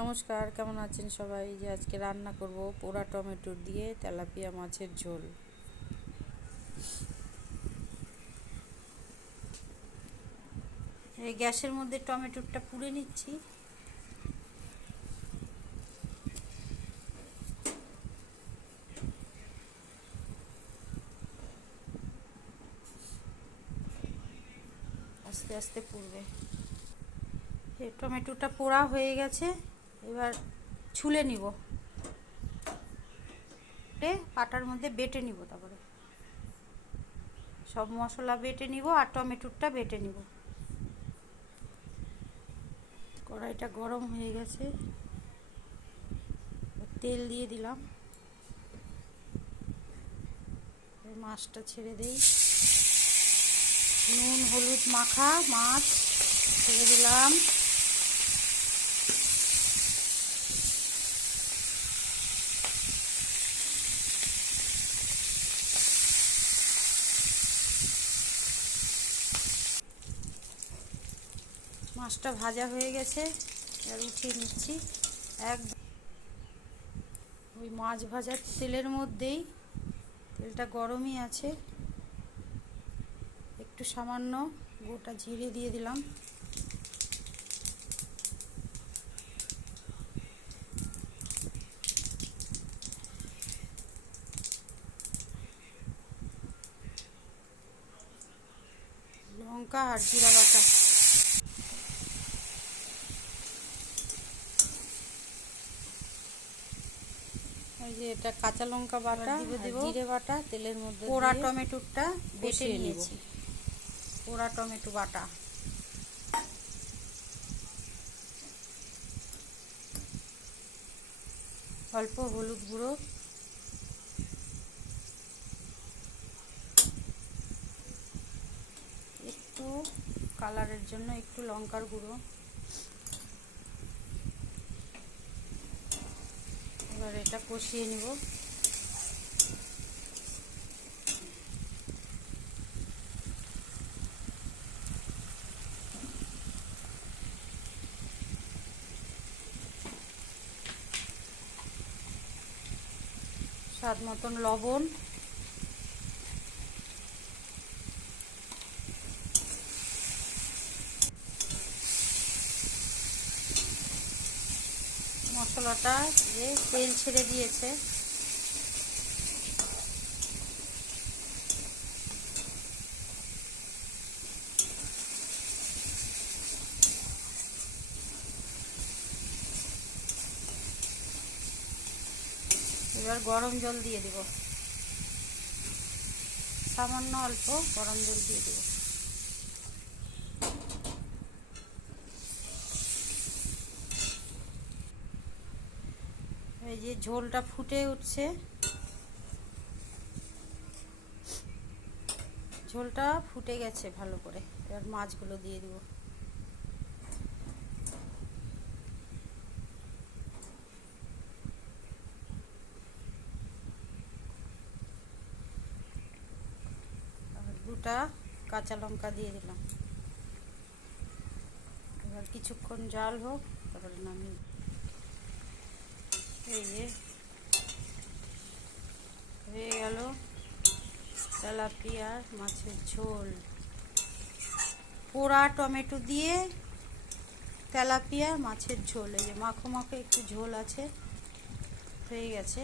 নমস্কার, কেমন আছেন সবাই? যে আজকে রান্না করব পোড়া টমেটো দিয়ে তেলাপিয়া মাছের ঝোল। এই গ্যাসের মধ্যে টমেটোটা পুড়ে নিচ্ছি। আস্তে আস্তে পুড়বে। এই টমেটোটা পোড়া হয়ে গেছে, এবার ছুলে নিব, পাটার মধ্যে বেটে নিব। তারপরে সব মশলা বেটে নিব আর টমেটোটা বেটে নিব। কড়াইটা গরম হয়ে গেছে, তেল দিয়ে দিলাম। মাছটা ছেড়ে দেই। নুন হলুদ মাখা মাছ ছেড়ে দিলাম। মাছটা ভাজা হয়ে গেছে, আর উঠিয়ে নিচ্ছি। ওই মাছ ভাজার তেলের মধ্যেই, তেলটা গরমই আছে, একটু সামান্য গোটা জিরে দিয়ে দিলাম। লঙ্কা আর জিরা বাটা। এই যে এটা কাঁচা লঙ্কা বাটা, জিরে বাটা, তেলের মধ্যে পোড়া টমেটোটা বেটে নিয়েছি। পোড়া টমেটো বাটা, অল্প হলুদ গুঁড়ো, একটু কালারের জন্য একটু লঙ্কার গুঁড়ো। এবার এটা কষিয়ে নিব। স্বাদ মতন লবণ, মশলাটা যে তেল ছেড়ে দিয়েছে, এবার গরম জল দিয়ে দেব। সামান্য অল্প গরম জল দিয়ে দেব। এই যে ঝোলটা ফুটে উঠছে, ঝোলটা ফুটে গেছে ভালো করে। এবার মাছগুলো দিয়ে দেব। আর দুটা কাঁচা লঙ্কা দিয়ে দিলাম। এবার কিছুক্ষণ জাল হোক, তারপরে নামিয়ে। এই যে হয়ে গেল তেলাপিয়া মাছের ঝোল। পোড়া টমেটো দিয়ে তেলাপিয়া মাছের ঝোল। এই যে মাখো মাখো একটু ঝোল আছে, হয়ে গেছে।